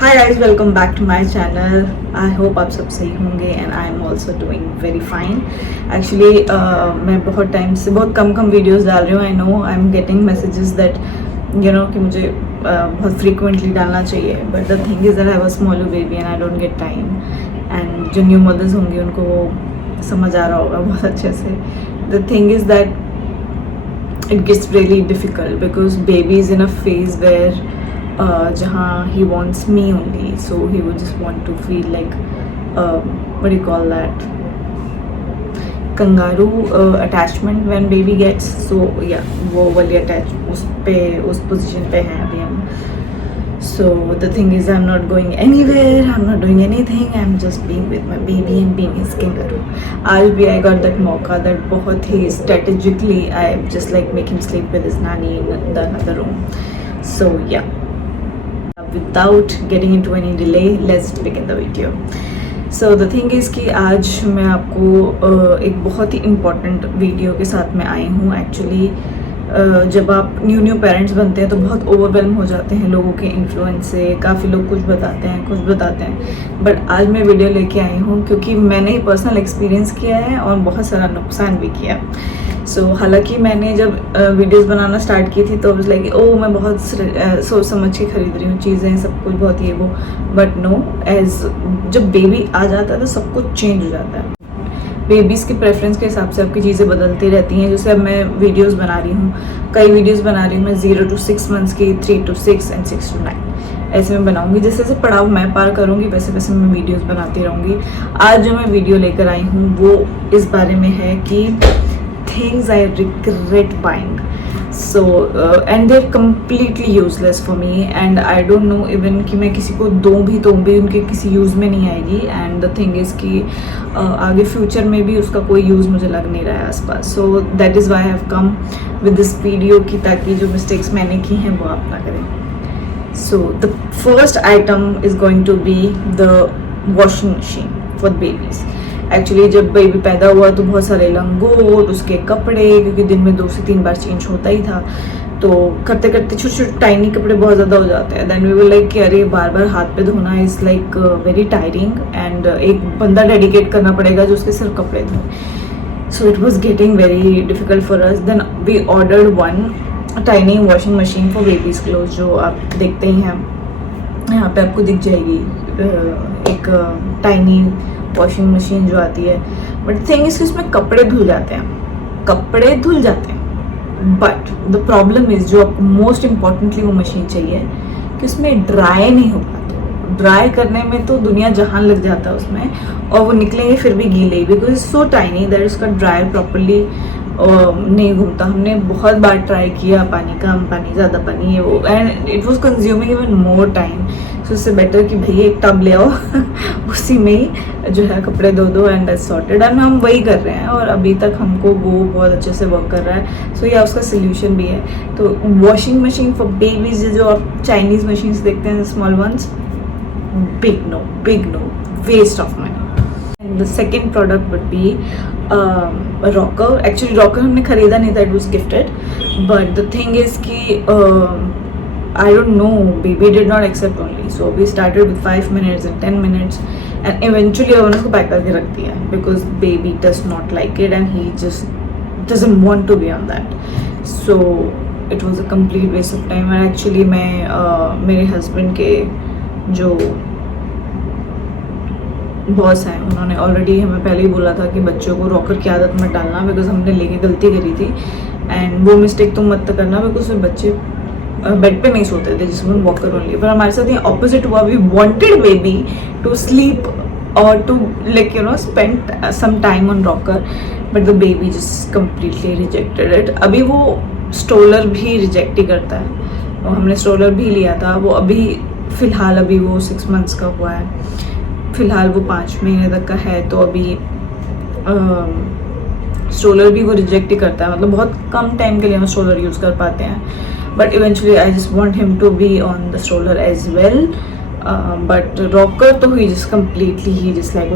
Hi guys, welcome back to my channel. I hope आप सब सही होंगे and I am also doing very fine. Actually मैं बहुत टाइम से बहुत कम वीडियोस डाल रही हूँ। I know I am getting messages that कि मुझे बहुत फ्रीक्वेंटली डालना चाहिए, but the thing is that I have a smaller baby and I don't get time. And जो न्यू मदर्स होंगी उनको वो समझ आ रहा होगा बहुत अच्छे से। The thing is that it gets really difficult because baby is in a phase where जहाँ he wants me only, so he would just want to feel like what do you call that, kangaroo attachment when baby gets, so yeah वो वाली attach उस position पे हैं अभी हम। So the thing is I'm not going anywhere, I'm not doing anything, I'm just being with my baby and being his kangaroo. आज भी I got that मौका that बहुत ही strategically I just like make him sleep with his nanny in the another room. So yeah, without getting into any delay, let's begin the video. So the thing is कि आज मैं आपको एक बहुत ही important video के साथ में आई हूँ। एक्चुअली जब आप न्यू पेरेंट्स बनते हैं तो बहुत ओवरवेलम हो जाते हैं लोगों के इन्फ्लुएंस से। काफ़ी लोग कुछ बताते हैं, बट आज मैं वीडियो लेके आई हूँ क्योंकि मैंने ही पर्सनल एक्सपीरियंस किया है और बहुत सारा नुकसान भी किया। सो हालांकि मैंने जब वीडियोस बनाना स्टार्ट की थी तो लाइक मैं बहुत सोच समझ के खरीद रही हूँ चीज़ें, सब कुछ बहुत ये वो, बट नो, एज जब बेबी आ जाता है तो सब कुछ चेंज हो जाता है। बेबीज़ के प्रेफरेंस के हिसाब से आपकी चीज़ें बदलती रहती हैं। जैसे अब मैं वीडियोस बना रही हूँ, कई वीडियोस बना रही हूँ मैं 0 to 6 मंथ्स की, 3 to 6 एंड 6 to 9, ऐसे मैं बनाऊँगी। जैसे जैसे पड़ाव मैं पार करूँगी वैसे वैसे मैं वीडियोस बनाती रहूँगी। आज जो मैं वीडियो लेकर आई हूँ वो इस बारे में है कि things I regret buying, so and there completely useless for me and I don't no even कि मैं किसी को दूँ भी तो भी उनके किसी यूज़ में नहीं आएगी। एंड द थिंग इज़ कि आगे फ्यूचर में भी उसका कोई यूज़ मुझे लग नहीं रहा है आसपास। So that is why I have come with this video कि ताकि जो मिस्टेक्स मैंने की हैं वो आप ना करें। So the first item is going to be the washing machine for babies. Actually जब बेबी पैदा हुआ तो बहुत सारे लंगोट, उसके कपड़े, क्योंकि दिन में 2 से 3 बार चेंज होता ही था, तो करते करते छोटे छोटे टाइनी कपड़े बहुत ज़्यादा हो जाते हैं। देन वी वर लाइक कि अरे बार बार हाथ पे धोना is like very tiring and एक बंदा डेडिकेट करना पड़ेगा जो उसके सिर्फ कपड़े धोए। So it was getting very difficult for us. Then we ordered one tiny washing machine for babies cloth, जो आप देखते ही हैं यहाँ पे आपको दिख जाएगी, एक टाइनी वॉशिंग मशीन जो आती है। बट थिंग इज कि उसमें कपड़े धुल जाते हैं, बट द प्रॉब्लम इज जो आपको मोस्ट इम्पॉर्टेंटली वो मशीन चाहिए कि उसमें ड्राई नहीं हो पाता। ड्राई करने में तो दुनिया जहान लग जाता है उसमें, और वो निकलेंगे फिर भी गीले, because is so tiny that उसका ड्रायर प्रॉपरली नहीं घूमता। हमने बहुत बार ट्राई किया, पानी कम, पानी ज़्यादा, पानी है वो, and it was consuming even more time. So उससे बेटर कि भैया एक टब ले आओ उसी में ही जो है कपड़े धो दो एंड दैट्स सॉर्टेड। एंड हम वही कर रहे हैं और अभी तक हमको वो बहुत अच्छे से वर्क कर रहा है। सो या उसका सोल्यूशन भी है। तो वॉशिंग मशीन फॉर बेबीज जो आप चाइनीज़ मशीन्स देखते हैं small ones, big no, waste of money. The second product would be a rocker. Actually rocker हमने खरीदा नहीं था, it was gifted, but the thing is कि I don't know, baby did not accept only, so we started with 5 minutes and 10 minutes and eventually हमने उसको pack करके रख दिया because baby does not like it and he just doesn't want to be on that. So it was a complete waste of time. And actually मैं मेरे husband के जो boss हैं उन्होंने ऑलरेडी हमें पहले ही बोला था कि बच्चों को रॉकर की आदत मत डालना, बिकॉज हमने लेके गलती करी थी एंड वो मिस्टेक तुम मत करना, बिकॉज फिर बच्चे बेड पे नहीं सोते थे जिसमें वॉकर ओनली। पर हमारे साथ ये ऑपोजिट हुआ। We wanted baby to sleep और to like spend some time on rocker, but the baby just completely rejected it. अभी वो स्ट्रोलर भी रिजेक्ट ही करता है, और हमने स्ट्रोलर भी लिया था। वो अभी फ़िलहाल अभी वो 6 मंथ्स का हुआ है, फ़िलहाल वो 5 महीने तक का है, तो अभी स्ट्रोलर भी वो रिजेक्ट ही करता है। मतलब बहुत कम टाइम के लिए हम स्ट्रोलर यूज़ कर पाते हैं, but eventually I just want him to be on the stroller as well. But rocker तो he just completely he just like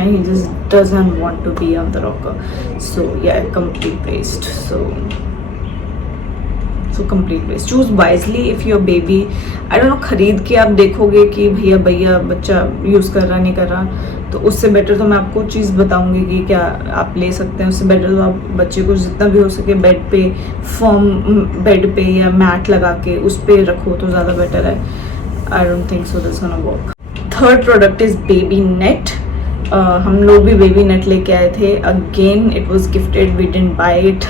he just doesn't want to be on the rocker. So yeah complete waste. So too complete waste. Choose wisely if your baby, I don't know, खरीद के आप देखोगे कि भैया बच्चा use कर रहा नहीं कर रहा, तो उससे बेटर तो मैं आपको चीज़ बताऊंगी कि क्या आप ले सकते हैं. उससे बेटर तो आप बच्चे को जितना भी हो सके बेड पे, फॉर्म बेड पे या मैट लगा के उस पर रखो तो ज़्यादा बेटर है. I don't think so this gonna work. Third product is baby net. हम लोग भी बेबी नेट लेके आए थे. Again it was gifted, we didn't buy it.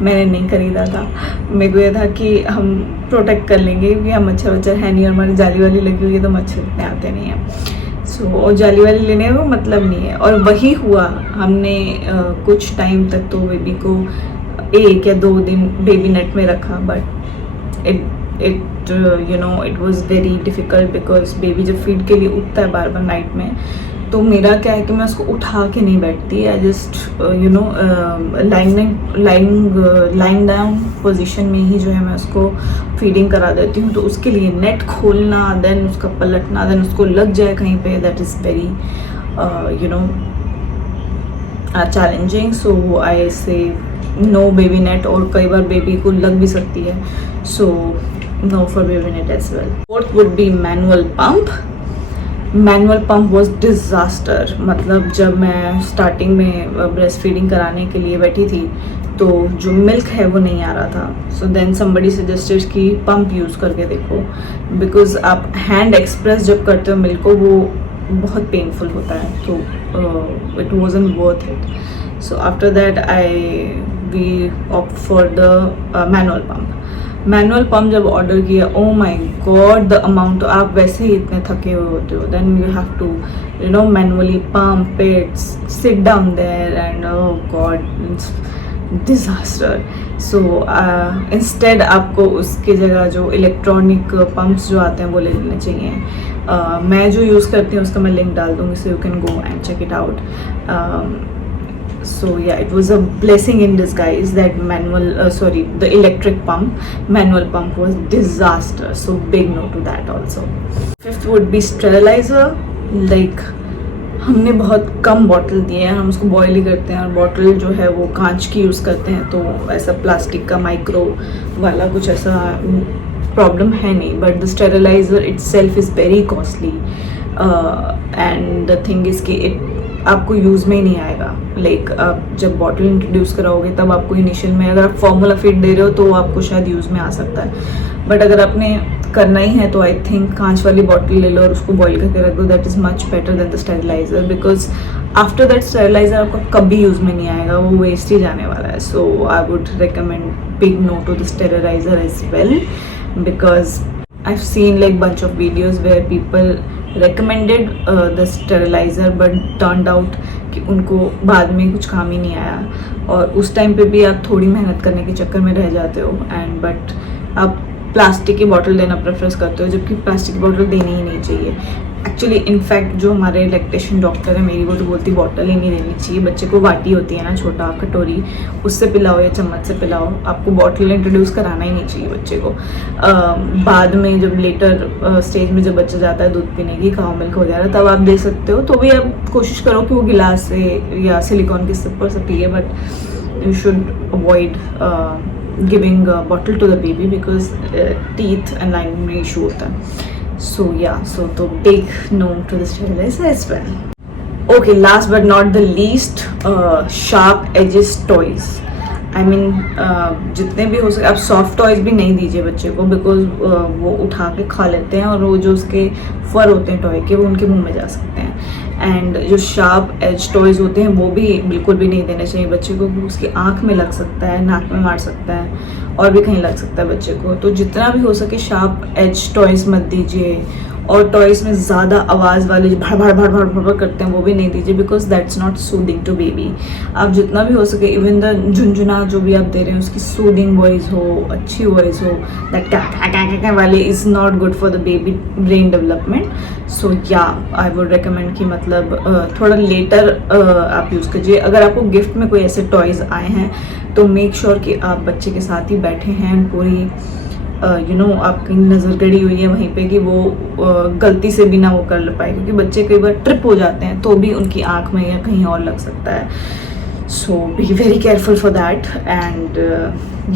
मैंने नहीं खरीदा था. मेरे को ये था कि हम प्रोटेक्ट कर लेंगे क्योंकि हम मच्छर है नहीं और हमारी जाली वाली लगी हुई है तो मच्छर इतने आते नहीं हैं. सो जाली वाली लेने का मतलब नहीं है. और वही हुआ, हमने कुछ टाइम तक तो बेबी को 1 या 2 दिन बेबी नेट में रखा. But it you know it was very difficult because baby जब फीड के लिए उठता है बार बार नाइट में, तो मेरा क्या है कि मैं उसको उठा के नहीं बैठती. I just you know lying down position में ही जो है मैं उसको फीडिंग करा देती हूँ. तो उसके लिए नेट खोलना, देन उसका पलटना, देन उसको लग जाए कहीं पे, that is very you know challenging. So I say no baby net. और कई बार बेबी को लग भी सकती है, so no for baby net as well. Fourth would be manual pump. Manual pump was disaster. मतलब जब मैं स्टार्टिंग में ब्रेस्ट फीडिंग कराने के लिए बैठी थी तो जो मिल्क है वो नहीं आ रहा था. सो देन समबडी सजेस्टेड कि पंप यूज़ करके देखो, बिकॉज आप हैंड एक्सप्रेस जब करते हो मिल्क को वो बहुत पेनफुल होता है. तो it wasn't worth it. So after that we opt for the manual pump. Manual pump जब ऑर्डर किया, oh my god the amount. आप वैसे ही इतने थके हुए होते हो, then you have to you know manually pump it, sit down there and oh god disaster. So instead आपको उसकी जगह जो इलेक्ट्रॉनिक पंप्स जो आते हैं वो ले लेने चाहिए. मैं जो यूज़ करती हूँ उसका मैं लिंक डाल दूँगी, so you can go and check it out. So yeah, it was a blessing in disguise that the electric pump. Manual pump was disaster, so big no to that also. Fifth would be sterilizer. Like हमने बहुत कम bottle दिए हैं, हम उसको boil ही करते हैं और bottle जो है वो कांच की यूज़ करते हैं, तो ऐसा प्लास्टिक का माइक्रो वाला कुछ ऐसा प्रॉब्लम है नहीं. But the steriliser itself is very costly and the thing is कि इट आपको यूज़ में ही नहीं आएगा. लाइक आप जब बॉटल इंट्रोड्यूस कराओगे तब आपको इनिशियल में, अगर आप फॉर्मूला फीड दे रहे हो तो आपको शायद यूज़ में आ सकता है. बट अगर आपने करना ही है तो आई थिंक कांच वाली बॉटल ले लो और उसको बॉईल करके रख दो. That is much better than the steriliser, because after that steriliser आपका कभी यूज़ में नहीं आएगा, वो वेस्ट ही जाने वाला है. So I would recommend big no to the sterilizer as well, because I have seen like bunch of videos where people recommended the sterilizer but turned out कि उनको बाद में कुछ काम ही नहीं आया. और उस टाइम पे भी आप थोड़ी मेहनत करने के चक्कर में रह जाते हो एंड बट आप प्लास्टिक की बॉटल देना प्रेफर करते हो, जबकि प्लास्टिक की बॉटल देनी ही नहीं चाहिए. एक्चुअली इनफैक्ट जो हमारे लैक्टेशन डॉक्टर है मेरी, वो तो बोलती बॉटल ही नहीं देनी चाहिए. बच्चे को वाटी होती है ना, छोटा कटोरी, उससे पिलाओ या चम्मच से पिलाओ. आपको बॉटल इंट्रोड्यूस कराना ही नहीं चाहिए बच्चे को. बाद में जब लेटर स्टेज में जब बच्चा जाता है दूध पीने की, काउ मिल्क वगैरह, तब आप दे सकते हो. तो भी आप कोशिश करो कि वो गिलास से या सिलिकॉन के सिपर से पिए, but you should avoid giving bottle to the baby because teeth and lining में इशू होता है. So yeah, so the big no to the sterilizer as well. Okay, last but not the least, sharp edges toys. I mean, जितने भी हो सके आप soft toys भी नहीं दीजिए बच्चे को, बिकॉज वो उठा के खा लेते हैं और वो जो उसके फर होते हैं टॉय के वो उनके मुंह में जा सकते हैं. एंड जो शार्प एज टॉयज होते हैं वो भी बिल्कुल भी नहीं देने चाहिए बच्चे को, क्योंकि उसकी आँख में लग सकता है, नाक में मार सकता है और भी कहीं लग सकता है बच्चे को. तो जितना भी हो सके शार्प एज टॉयज मत दीजिए. और टॉयज में ज़्यादा आवाज़ वाले जो भड़ भड़ भड़ भड़ भड़ करते हैं वो भी नहीं दीजिए, because that's not soothing to baby. आप जितना भी हो सके, इवन द झुंझुना जो भी आप दे रहे हैं उसकी सूदिंग वॉइस हो, अच्छी वॉइस हो. दैट क्या वाले is not good for the baby brain development. So yeah I would recommend कि मतलब थोड़ा लेटर आप यूज़ कीजिए. अगर आपको गिफ्ट में कोई ऐसे टॉयज़ आए हैं तो मेक श्योर कि आप बच्चे के साथ ही बैठे हैं, पूरी आपकी नज़र गड़ी हुई है वहीं पे कि वो गलती से भी ना वो कर पाए, क्योंकि बच्चे कई बार ट्रिप हो जाते हैं तो भी उनकी आँख में या कहीं और लग सकता है. So be very careful for that and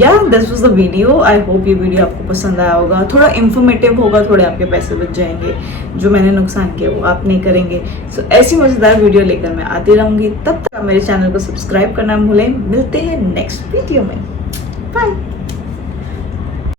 yeah this was the video. I hope ये वीडियो आपको पसंद आया होगा, थोड़ा इन्फॉर्मेटिव होगा, थोड़े आपके पैसे बच जाएंगे, जो मैंने नुकसान किया वो आप नहीं करेंगे. सो ऐसी मज़ेदार वीडियो लेकर मैं आती रहूँगी. तब तक मेरे चैनल को सब्सक्राइब करना भूलें. मिलते हैं नेक्स्ट वीडियो में. बाय.